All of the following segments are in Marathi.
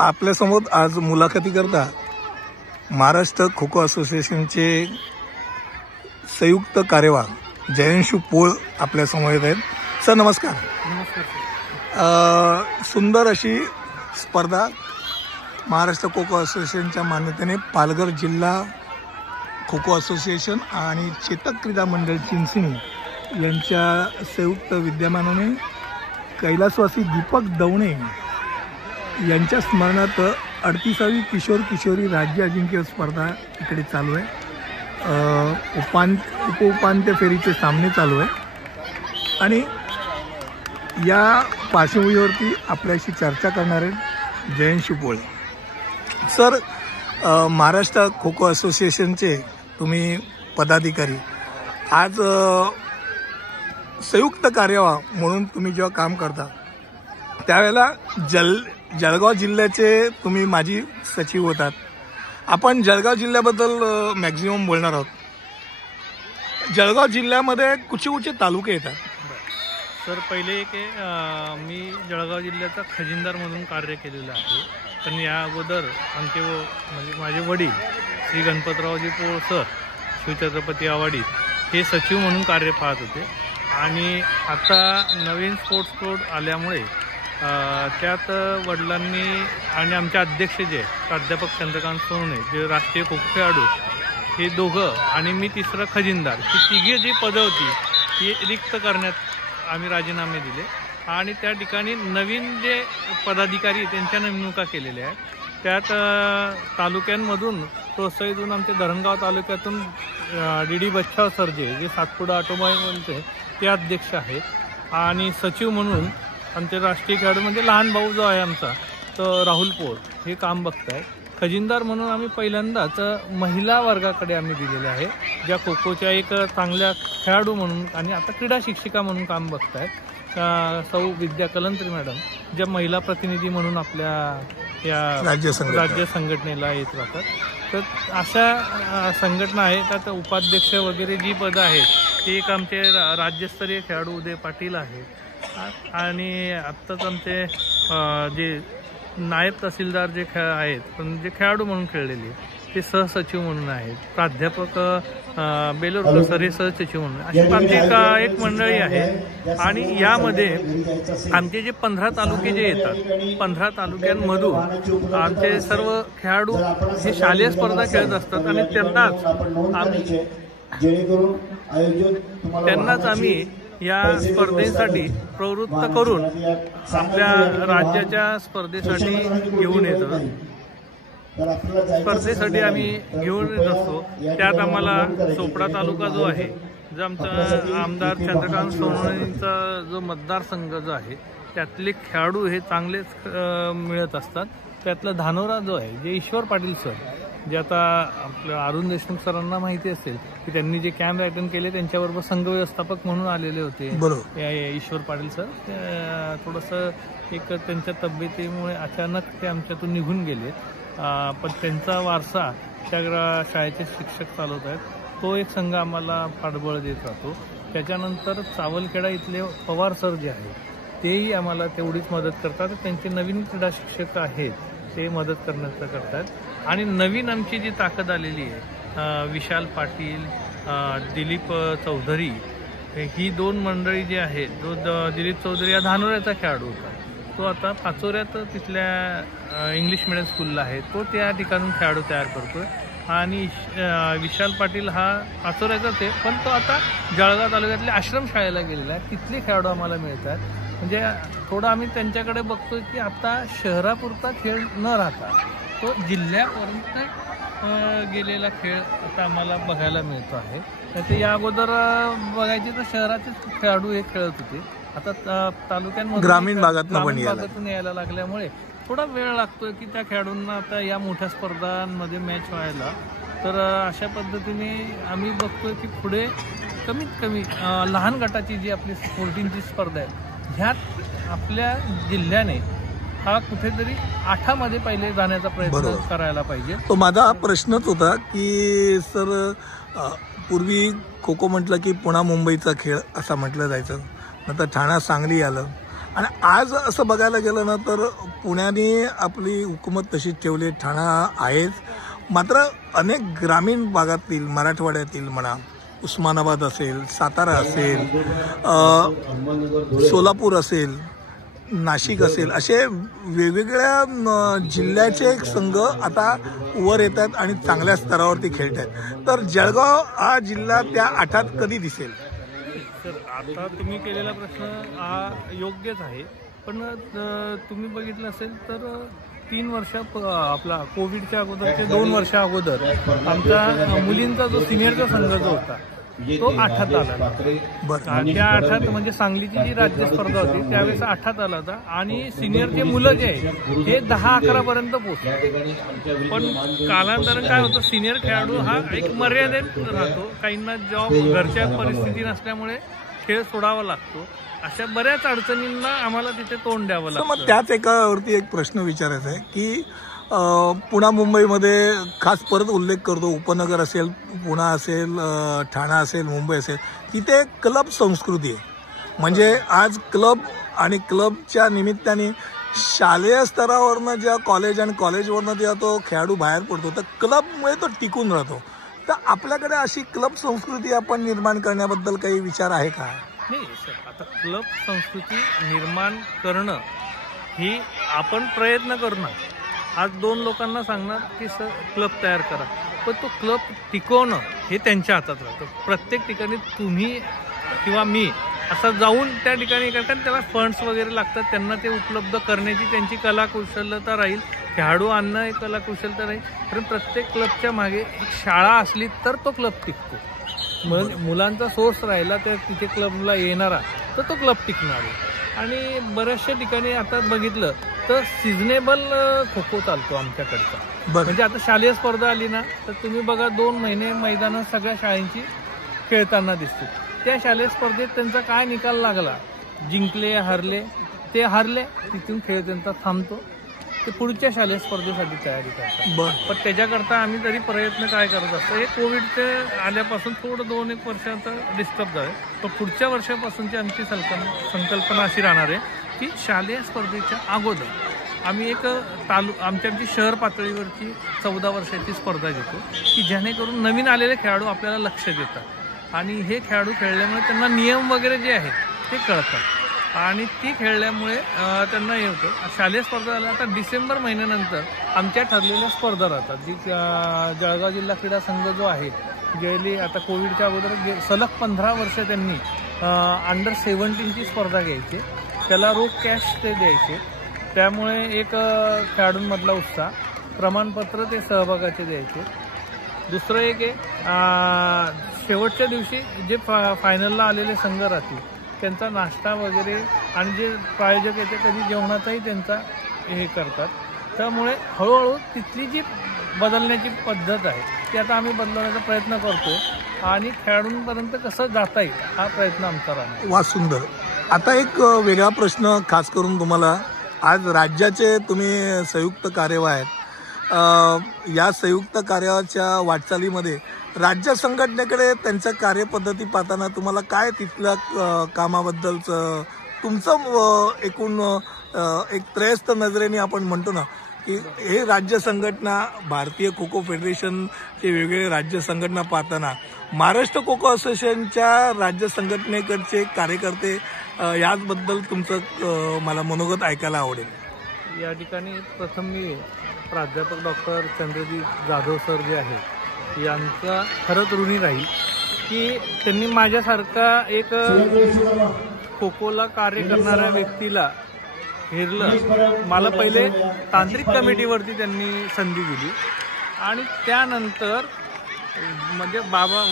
आपल्यासमोर आज मुलाखती करता महाराष्ट्र खो खो असोसिएशनचे संयुक्त कार्यवाह जयंशू पोळ आपल्यासमोर येत आहेत। सर नमस्कार। नमस्कार। सुंदर अशी स्पर्धा महाराष्ट्र खो खो असोसिएशनच्या मान्यतेने पालघर जिल्हा खो खो असोसिएशन आणि चेतक क्रीडा मंडळ चिंचणी यांच्या संयुक्त विद्यमानाने कैलासवासी दीपक दवणे यांच्या स्मरणार्थ 38वी किशोर किशोरी राज्य अजिंक्य स्पर्धा इकडे चालू आहे। उपांत्य फेरीचे सामने चालू आहे आणि या पार्श्वभूमीवरती आपल्याशी चर्चा करणार आहेत जयंशू पोळ। सर, महाराष्ट्र खो खो असोसिएशनचे तुम्ही पदाधिकारी आज संयुक्त कार्यवाह म्हणून तुम्ही जेव्हा काम करता त्यावेळेला जळगाव जिल्ह्याचे तुम्ही माजी सचिव होतात। आपण जळगाव जिल्ह्याबद्दल मॅक्झिमम बोलणार आहोत। जळगाव जिल्ह्यामध्ये कुठचे तालुके येतात? सर, पहिले एक मी जळगाव जिल्ह्याचा खजिनदार म्हणून कार्य केलेलं आहे, पण या अगोदर आमचे म्हणजे माझे वडील श्री गणपतरावजी पोळ सर शिवछत्रपती आवाडी हे सचिव म्हणून कार्य पाहत होते आणि आता नवीन स्पोर्ट्स कोड आल्यामुळे त्यात वडिलांनी आणि आमचे अध्यक्ष जे प्राध्यापक चंद्रकांत सोनवणे जे राष्ट्रीय खो खो खेळाडू हे दोघं आणि मी तिसरं खजिनदार ही तिघी जी पदं होती ती रिक्त करण्यात आम्ही राजीनामे दिले आणि त्या ठिकाणी नवीन जे पदाधिकारी त्यांच्या नेमणुका केलेल्या आहेत। त्यात तालुक्यांमधून प्रोत्साहितून आमचे धरणगाव तालुक्यातून डी बच्छाव सर जे सातपुडा ऑटोमोबाईलचे ते अध्यक्ष आहेत आणि सचिव म्हणून आमचे राष्ट्रीय खेळाडू म्हणजे लहान भाऊ जो आहे आमचा तो राहुल पोळ हे काम बघत आहे। खजिनदार म्हणून आम्ही पहिल्यांदाच महिला वर्गाकडे आम्ही दिलेले आहे, ज्या खो खोच्या एक चांगल्या खेळाडू म्हणून आणि आता क्रीडा शिक्षिका म्हणून काम बघत आहेत सौ विद्या कलंत्री मॅडम, ज्या महिला प्रतिनिधी म्हणून आपल्या या राज्य संघटनेला येत राहतात। तर अशा संघटना आहेत, त्यात उपाध्यक्ष वगैरे जी पदं आहेत ते एक आमचे राज्यस्तरीय खेळाडू उदय पाटील आहेत आणि आत्ताच आमचे जे नायब तहसीलदार जे आहेत पण जे खेळाडू म्हणून खेळलेले ते सहसचिव म्हणून आहेत, प्राध्यापक बेलोरकर सर हे सहसचिव म्हणून, अशी आमची एक मंडळी आहे। आणि यामध्ये आमचे जे 15 तालुके जे येतात 15 तालुक्यांमधून आमचे सर्व खेळाडू हे शालेय स्पर्धा खेळत असतात आणि त्यांनाच आम्ही या स्पर्धेसाठी प्रवृत्त करून आपल्या राज्याच्या स्पर्धेसाठी घेऊन येतो। स्पर्धेसाठी आम्ही घेऊन येत असतो। त्यात आम्हाला चोपडा तालुका जो आहे, जो आमचा आमदार चंद्रकांत सोनवणेंचा जो मतदारसंघ जो आहे त्यातले खेळाडू हे चांगलेच मिळत असतात। त्यातला धानोरा जो आहे जे ईश्वर पाटील सर, जे आता आपल्या अरुण देशमुख सरांना माहिती असेल की त्यांनी जे कॅम्प अटेंड केले त्यांच्याबरोबर संघ व्यवस्थापक म्हणून आलेले होते ईश्वर पाटील सर। थोडंसं एक त्यांच्या तब्येतीमुळे अचानक ते आमच्यातून निघून गेले, पण त्यांचा वारसा त्या शाळेचे शिक्षक चालवत आहेत, तो एक संघ आम्हाला पाठबळ देत राहतो। त्याच्यानंतर चावलखेडा इथले पवार सर जे आहेत तेही आम्हाला तेवढीच मदत करतात। त्यांचे नवीन क्रीडा शिक्षक आहेत ते मदत करण्याचं करतात आणि नवीन आमची जी ताकद आलेली आहे विशाल पाटील, दिलीप चौधरी ही दोन मंडळी जी आहेत, जो दिलीप चौधरी हा धानोऱ्याचा खेळाडू होता, तो आता पाचोऱ्यात तिथल्या इंग्लिश मिडियम स्कूलला आहे, तो त्या ठिकाणून खेळाडू तयार करतोय आणि विशाल पाटील हा पाचोऱ्याचाच आहे पण तो आता जळगाव तालुक्यातल्या आश्रम शाळेला गेलेला आहे, तिथले खेळाडू आम्हाला मिळतात। म्हणजे थोडं आम्ही त्यांच्याकडे बघतोय की आता शहरापुरता खेळ न राहता तो जिल्ह्यापर्यंत गेलेला खेळ आता आम्हाला बघायला मिळतो आहे। तर या अगोदर बघायचे तर शहराचेच खेळाडू हे खेळत होते, आता तालुक्यांमध्ये ग्रामीण भागातून यायला लागल्यामुळे थोडा वेळ लागतोय की त्या खेळाडूंना आता या मोठ्या स्पर्धांमध्ये मॅच व्हायला। तर अशा पद्धतीने आम्ही बघतोय की पुढे कमीत कमी लहान गटाची जी आपली 14ची स्पर्धा आहे ह्यात आपल्या जिल्ह्याने हा कुठेतरी 8मध्ये पहिले जाण्याचा प्रयत्न करायला पाहिजे। तो माझा प्रश्नच होता की सर, पूर्वी खो खो म्हटलं की पुणा मुंबईचा खेळ असं म्हटलं जायचं, नंतर ठाणा सांगली आलं, आणि आज असं बघायला गेलं ना तर पुण्याने आपली हुकूमत तशीच ठेवली, ठाणा आहेच, मात्र अनेक ग्रामीण भागातील मराठवाड्यातील म्हणा, उस्मानाबाद असेल, सातारा असेल, सोलापूर असेल, नाशिक असेल, असे वेगवेगळ्या जिल्ह्याचे एक संघ आता वर येतात आणि चांगल्या स्तरावरती खेळत आहेत. तर जळगाव हा जिल्हा त्या 8 कधी दिसेल? सर, आता तुम्ही केलेला प्रश्न हा योग्यच आहे, पण तुम्ही बघितलं असेल तर 3 वर्ष आपला कोविडच्या अगोदरचे 2 वर्ष अगोदर आमचा मुलींचा जो सिनियरचा संघ जो होता तो 8 आला. त्या 8 म्हणजे सांगलीची जी राज्य स्पर्धा होती त्यावेळेस 8 आला होता आणि सिनियरचे मुलं जे आहेत हे 10-11 पर्यंत पोहोचले. पण कालांतराने काय होतं, सिनियर खेळाडू हा एक मर्यादेत राहतो, काहींना जॉब घरच्या परिस्थिती नसल्यामुळे खेळ सोडावा लागतो. अशा बऱ्याच अडचणींना आम्हाला तिथे तोंड द्यावं लागतं. मग त्याच एकावरती एक प्रश्न विचारायचा आहे की पुणा मुंबईमध्ये खास परत उल्लेख करतो, उपनगर असेल, पुणा असेल, ठाणा असेल, मुंबई असेल, तिथे क्लब संस्कृती आहे. म्हणजे आज क्लब आणि क्लबच्या निमित्ताने शालेय स्तरावरनं जेव्हा कॉलेज आणि कॉलेजवरनं जेव्हा तो खेळाडू बाहेर पडतो तर क्लबमुळे तो टिकून राहतो. तर आपल्याकडे अशी क्लब संस्कृती आपण निर्माण करण्याबद्दल काही विचार आहे का? नाही सर, आता क्लब संस्कृती निर्माण करणं ही आपण प्रयत्न करणं. आज 2 लोकांना सांगणार की सर क्लब तयार करा, पण तो क्लब टिकवणं हे त्यांच्या हातात राहतं. प्रत्येक ठिकाणी तुम्ही किंवा मी असं जाऊन त्या ठिकाणी, कारण त्याला फंड्स वगैरे लागतात, त्यांना ते उपलब्ध करण्याची त्यांची कलाकुशलता राहील, खेळाडू आणणं एक कलाकुशलता राहील. कारण प्रत्येक क्लबच्या मागे एक शाळा असली तर तो क्लब टिकतो. मग मुलांचा सोर्स राहिला तर तिथे क्लबला येणारा तर तो क्लब टिकणार आहे. आणि बऱ्याचशा ठिकाणी आता बघितलं तर सिजनेबल खो खो चालतो आमच्याकडचा. म्हणजे आता शालेय स्पर्धा आली ना तर तुम्ही बघा 2 महिने मैदानं सगळ्या शाळांची खेळताना दिसते. त्या शालेय स्पर्धेत त्यांचा काय निकाल लागला, जिंकले हारले, ते हारले, तिथून खेळ त्यांचा थांबतो, ते पुढच्या शालेय स्पर्धेसाठी तयारी करतात. पण त्याच्याकरता आम्ही तरी प्रयत्न काय करत असतो, हे कोविडचे आल्यापासून थोडं 2-1 वर्षाचा डिस्टर्ब झालं, पण पुढच्या वर्षापासूनची आमची संकल्पना अशी राहणार आहे की शालेय स्पर्धेच्या अगोदर आम्ही एक आमच्या शहर पातळीवरची 14 वर्षाची स्पर्धा घेतो की जेणेकरून नवीन आलेले खेळाडू आपल्याला लक्ष देतात आणि हे खेळाडू खेळल्यामुळे त्यांना नियम वगैरे जे आहेत ते कळतात आणि ती खेळल्यामुळे त्यांना हे होतं. शालेय स्पर्धा झाल्या आता डिसेंबर महिन्यानंतर आमच्या ठरलेल्या स्पर्धा राहतात, जी जळगाव जिल्हा क्रीडा संघ जो आहे गेली आता कोविडच्या अगोदर सलग 15 वर्ष त्यांनी अंडर 17ची स्पर्धा घ्यायची, त्याला रोख कॅश ते द्यायचे, त्यामुळे एक खेळाडूंमधला उत्साह, प्रमाणपत्र ते सहभागाचे द्यायचे. दुसरं एक आहे शेवटच्या दिवशी जे फायनलला आलेले संघ राहतील त्यांचा नाश्ता वगैरे आणि जे प्रायोजक आहे ते कधी जेवणाचाही त्यांचा हे करतात. त्यामुळे हळूहळू तिथली जी बदलण्याची पद्धत आहे ती आता आम्ही बदलवण्याचा प्रयत्न करतो आणि खेळाडूंपर्यंत कसं जाता येईल हा प्रयत्न आमचा राहणार. वा, सुंदर. आता एक वेगळा प्रश्न खास करून तुम्हाला, आज राज्याचे तुम्ही संयुक्त कार्यवाह आहेत, या संयुक्त कार्याच्या वाटचालीमध्ये राज्य संघटनेकडे त्यांच्या कार्यपद्धती पाहताना तुम्हाला काय तिथल्या कामाबद्दलचं तुमचं एकूण एक त्रयस्थ नजरेने आपण म्हणतो ना की हे राज्य संघटना, भारतीय खो खो फेडरेशनचे वेगवेगळे राज्य संघटना पाहताना महाराष्ट्र खो खो असोसिएशनच्या राज्य संघटनेकडचे कार्यकर्ते याचबद्दल तुमचं मला मनोगत ऐकायला आवडेल. या ठिकाणी प्रथम मी प्राध्यापक डॉक्टर चंद्रजीत जाधव सर जे आहेत यांचा खरंच ऋणी राहील की त्यांनी माझ्यासारखा एक खो खोला कार्य करणाऱ्या व्यक्तीला हेरलं. मला पहिले तांत्रिक कमिटीवरती त्यांनी संधी दिली आणि त्यानंतर म्हणजे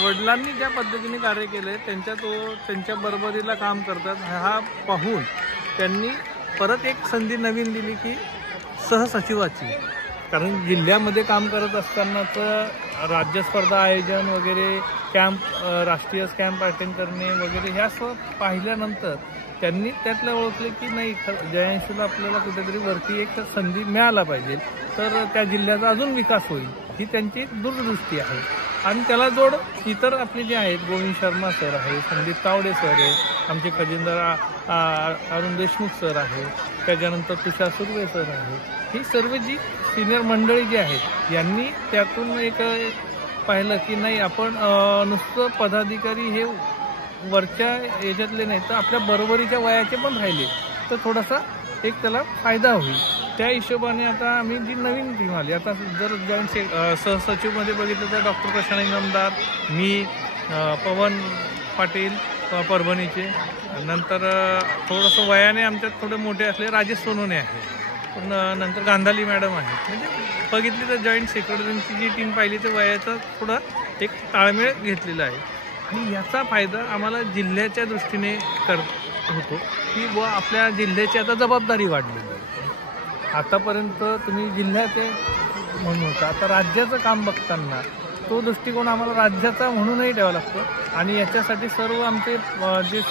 वडिलांनी ज्या पद्धतीने कार्य केले त्यांच्या बरोबरीला काम करतात हा पाहून त्यांनी परत एक संधी नवीन दिली की सहसचिवाची. कारण जिल्ह्यामध्ये काम करत असतानाचं राज्य स्पर्धा आयोजन वगैरे कॅम्प, राष्ट्रीय कॅम्प अटेंड करणे वगैरे ह्या सर्व पाहिल्यानंतर त्यांनी त्यातलं ओळखले की नाही जयांशीला आपल्याला कुठेतरी वरती एक संधी मिळायला पाहिजे तर त्या जिल्ह्याचा अजून विकास होईल, ही त्यांची दूरदृष्टी आहे. आणि त्याला जोड इतर आपले जे आहेत, गोविंद शर्मा सर आहे, संदीप तावडे सर आहे, आमचे खजिनदार अरुण देशमुख सर आहे, त्याच्यानंतर तुषार सुर्वे सर आहे, ही सर्व जी सिनियर मंडळी जी आहेत यांनी त्यातून एक पाहिलं की नाही आपण नुसतं पदाधिकारी हे वरच्या याच्यातले नाही तर आपल्या बरोबरीच्या वयाचे पण राहिले तर थोडासा एक त्याला फायदा होईल. त्या हिशोबाने आता आम्ही जी नवीन टीम आली, आता जर जॉईंट सहसचिवमध्ये बघितलं तर डॉक्टर प्रशांत इनामदार, मी, पवन पाटील परभणीचे, नंतर थोडंसं वयाने आमच्यात थोडे मोठे असले राजेश सोनवणे आहे, नंतर गांधाली मॅडम आहे. म्हणजे बघितली तर जॉईंट सेक्रेटरीची जी टीम पाहिली तर वयाचा थोडा एक ताळमेळ घेतलेला आहे आणि याचा फायदा आम्हाला जिल्ह्याच्या दृष्टीने होतो की व आपल्या जिल्ह्याची आता जबाबदारी वाढलेली आहे. आतापर्यंत तुम्ही जिल्ह्याचे म्हणून होता, आता राज्याचं काम बघताना तो दृष्टिकोन आम्हाला राज्याचा म्हणूनही ठेवावा लागतो आणि याच्यासाठी सर्व आमचे जे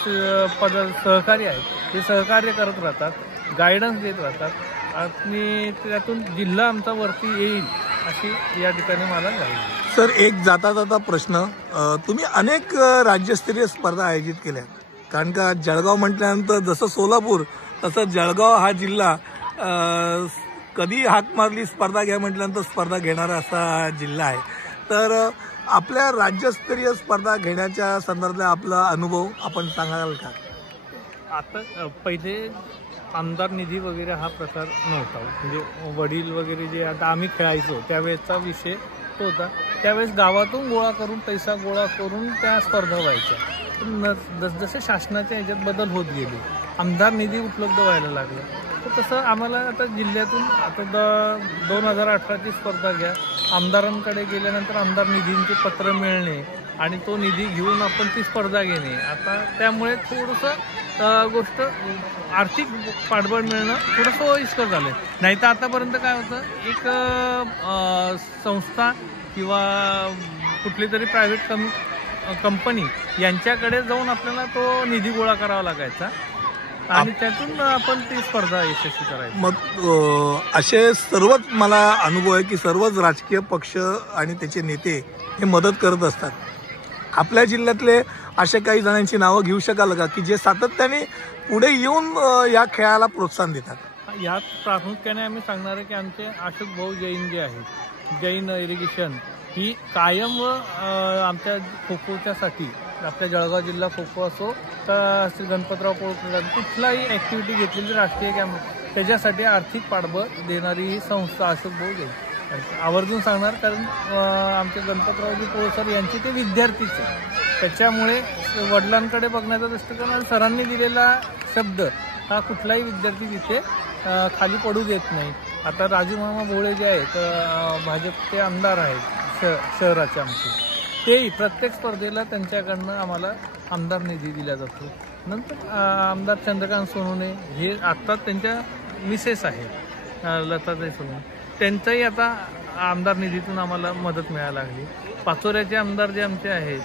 सहकारी आहेत ते सहकार्य करत राहतात, गायडन्स देत राहतात आणि त्यातून जिल्हा आमचा वरती येईल अशी या ठिकाणी मला लागली. सर, एक जाता जाता प्रश्न, तुम्ही अनेक राज्यस्तरीय स्पर्धा आयोजित केल्या, कारण का जळगाव म्हटल्यानंतर जसं सोलापूर तसं जळगाव हा जिल्हा कधी हाक मारली स्पर्धा घ्या म्हटल्यानंतर स्पर्धा घेणारा असा जिल्हा आहे. तर आपल्या राज्यस्तरीय स्पर्धा घेण्याच्या संदर्भात आपला अनुभव आपण सांगाल का? आता पहिले आमदार निधी वगैरे हा प्रकार नव्हता, म्हणजे वडील वगैरे जे आता आम्ही खेळायचो त्यावेळेचा विषय तो होता. त्यावेळेस गावातून गोळा करून पैसा गोळा करून त्या स्पर्धा व्हायच्या. जसजसे शासनाच्या ह्याच्यात बदल होत गेले, आमदार निधी उपलब्ध व्हायला लागला, तर तसं आम्हाला आता जिल्ह्यातून आता 2018ची स्पर्धा घ्या, आमदारांकडे गेल्यानंतर आमदार निधींचे पत्र मिळणे आणि तो निधी घेऊन आपण ती स्पर्धा घेणे, आता त्यामुळे थोडंसं गोष्ट आर्थिक पाठबळ मिळणं थोडं सोयीस्कर झालं. नाही तर आतापर्यंत काय होतं, एक संस्था किंवा कुठली तरी प्रायव्हेट कंपनी यांच्याकडे जाऊन आपल्याला तो निधी गोळा करावा लागायचा आणि त्यातून आपण ती स्पर्धा यशस्वी करायची. मग असे सर्वच मला अनुभव आहे की सर्वच राजकीय पक्ष आणि त्याचे नेते हे मदत करत असतात. आपल्या जिल्ह्यातले अशा काही जणांची नावं घेऊ शकाल का की जे सातत्याने पुढे येऊन या खेळाला प्रोत्साहन देतात? यात प्रामुख्याने आम्ही सांगणार आहे की आमचे अशोक भाऊ जैन जे आहेत, जैन इरिगेशन ही कायम आमच्या खो खोच्यासाठी आपल्या जळगाव जिल्हा खो खो असो तर श्री गणपतराव पोळ कुठलाही ॲक्टिव्हिटी घेतलेली राष्ट्रीय कॅम्प त्याच्यासाठी आर्थिक पाठबळ देणारी ही संस्था अशोक भाऊ जैन. आवर्जून सांगणार, कारण आमचे गणपतरावजी पोळ सर यांचे ते विद्यार्थीच आहे, त्याच्यामुळे वडिलांकडे बघण्याचा दृष्टिकोन आणि सरांनी दिलेला शब्द हा कुठलाही विद्यार्थी तिथे खाली पडू देत नाही. आता राजू मामा भोळे जे आहेत भाजपचे आमदार आहेत शहराचे आमचे, तेही प्रत्येक स्पर्धेला त्यांच्याकडनं आम्हाला आमदार निधी दिला जातो. नंतर आमदार चंद्रकांत सोनवणे हे आत्ता त्यांच्या मिसेस आहेत लताताई सोनवणे, त्यांचाही आता आमदार निधीतून आम्हाला मदत मिळायला लागली. पाचोऱ्याचे आमदार जे आमचे आहेत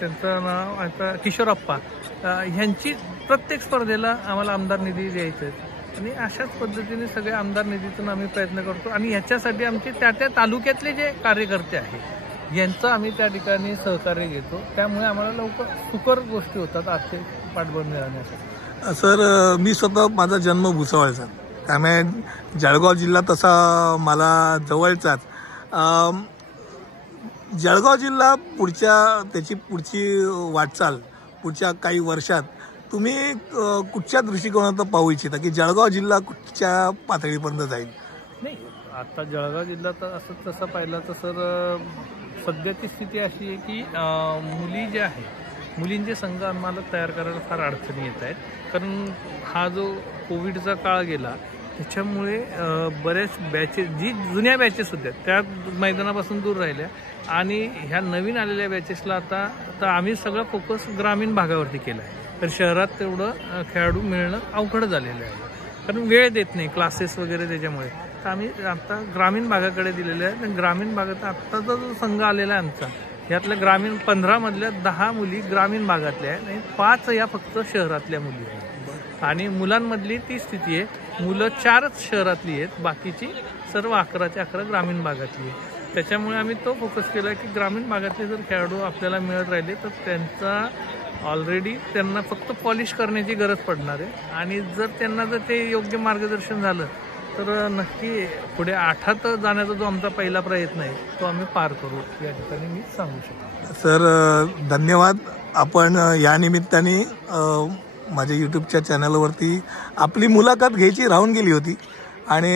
त्यांचं नाव आता किशोरप्पा, ह्यांची प्रत्येक स्पर्धेला आम्हाला आमदार निधी द्यायचे आणि अशाच पद्धतीने सगळ्या आमदार निधीतून आम्ही प्रयत्न करतो आणि ह्याच्यासाठी आमचे त्या तालुक्यातले जे कार्यकर्ते आहेत यांचं आम्ही त्या ठिकाणी सहकार्य घेतो, त्यामुळे आम्हाला लवकर सुकर गोष्टी होतात आर्थिक पाठबळ मिळवण्यासाठी. सर, मी स्वतः माझा जन्म भुसावळचा, त्यामुळे जळगाव जिल्हा तसा मला जवळचाच. जळगाव जिल्हा त्याची पुढची वाटचाल पुढच्या काही वर्षात तुम्ही कुठच्या दृष्टिकोनातून पाहू इच्छिता की जळगाव जिल्हा कुठच्या पातळीपर्यंत जाईल? नाही, आता जळगाव जिल्हा तर असं तसं पाहिलं तर सर सध्याची स्थिती अशी आहे की मुली ज्या आहेत, मुलींचे संघ आम्हाला तयार करायला फार अडचणी येत आहेत, कारण हा जो कोविडचा काळ गेला त्याच्यामुळे बऱ्याच बॅचेस जी जुन्या बॅचेस होत्या त्या मैदानापासून दूर राहिल्या आणि ह्या नवीन आलेल्या बॅचेसला आता आम्ही सगळा फोकस ग्रामीण भागावरती केला आहे. तर शहरात तेवढं खेळाडू मिळणं अवघड झालेलं आहे, कारण वेळ देत नाही क्लासेस वगैरे त्याच्यामुळे. तर आम्ही आता ग्रामीण भागाकडे दिलेलं आहे. आणि ग्रामीण भागात आत्ताचा जो संघ आलेला आहे आमचा, यातल्या ग्रामीण 15 मधल्या 10 मुली ग्रामीण भागातल्या आहेत आणि 5 या फक्त शहरातल्या मुली आहेत. आणि मुलांमधली ती स्थिती आहे मुलं 4च शहरातली आहेत, बाकीची सर्व 11च्या 11 ग्रामीण भागातली आहे. त्याच्यामुळे आम्ही तो फोकस केला की ग्रामीण भागातले जर खेळाडू आपल्याला मिळत राहिले तर त्यांचा ऑलरेडी त्यांना फक्त पॉलिश करण्याची गरज पडणार आहे. आणि जर त्यांना जर ते योग्य मार्गदर्शन झालं तर नक्की पुढे 8त जाण्याचा जो आमचा पहिला प्रयत्न आहे तो आम्ही पार करू, या ठिकाणी मी सांगू शकतो. सर धन्यवाद. आपण या निमित्ताने माझ्या यूट्यूबच्या चॅनलवरती आपली मुलाखत घ्यायची राहून गेली होती आणि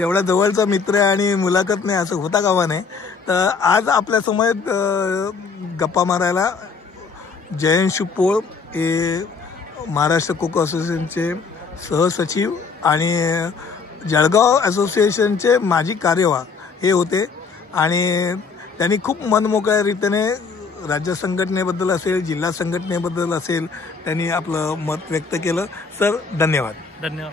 एवढ्या जवळचा मित्र आहे आणि मुलाखत नाही असं होता कामा नये. तर आज आपल्यासमोर गप्पा मारायला जयंत पोळ हे महाराष्ट्र खो खो असोसिएशनचे सहसचिव आणि जळगाव असोसिएशनचे माजी कार्यवाह हे होते आणि त्यांनी खूप मनमोकळ्या रीतीने राज्य संघटनेबद्दल असेल, जिल्हा संघटनेबद्दल असेल, त्यांनी आपलं मत व्यक्त केलं. सर धन्यवाद. धन्यवाद.